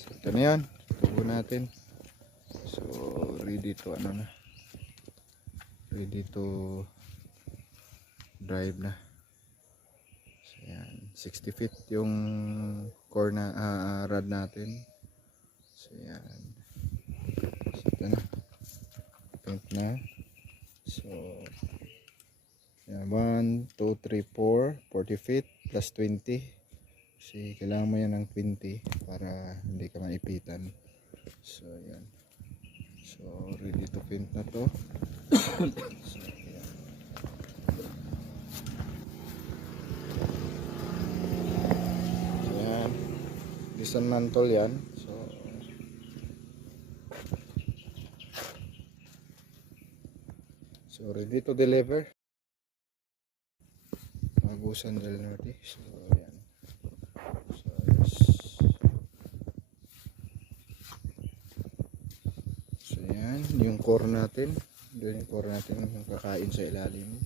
So ito na yan, tubo natin. So ready to ready to drive na. So yan, 60 feet yung core na rod natin. So yan, so ito na, paint na. So yan, 1, 2, 3, 4 40 feet plus 20 kasi kailangan mo yan ng 20 para hindi ka maipitan. So yan, so ready to paint na to. So yan, so yan, dismantle yan. So ready to deliver. Magusan dali natin. So yan, so yes. So yan yung core natin, yung core natin yung kakain sa ilalim.